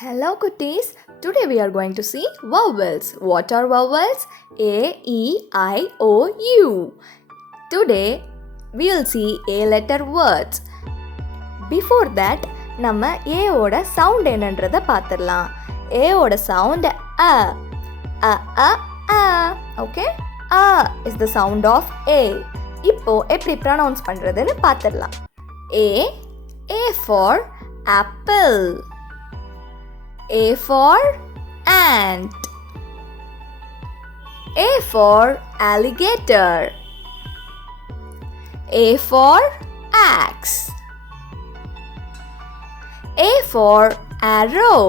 Hello cuties, today we are going to see vowels. What are vowels? A, E, I, O, U. Today we will see A letter words. Before that, நம்ம A ஓட sound என்னன்றதை பார்த்திடலாம். A ஓட sound A. Okay? A is the sound of A. இப்போ எப்படி pronounce பண்றதுன்னு பார்த்திடலாம். A for apple. A for ant. A for alligator. A for axe. A for arrow.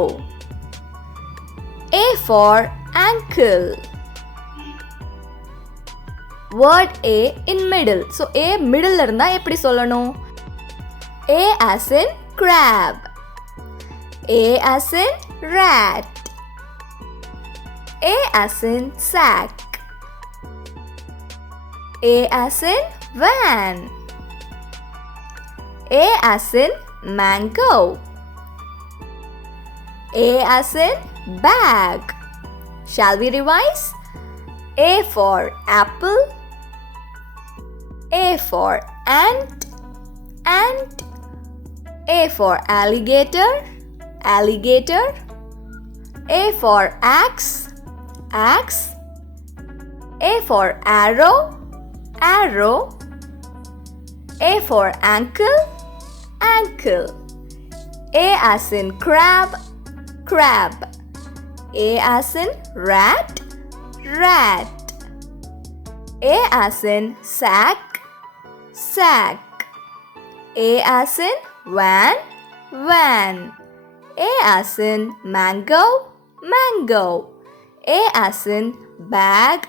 A for ankle. Word A in middle. So A middle இருந்தா எப்படி சொல்லணும்? A as in crab. A as in rat. A as in sack. A as in van. A as in mango. A as in bag. Shall we revise? A for apple. A for ant. A for alligator. Alligator. A for axe. A for arrow. A for ankle. A as in crab. A as in rat. A as in sack. A as in van. A as in mango. A as in bag.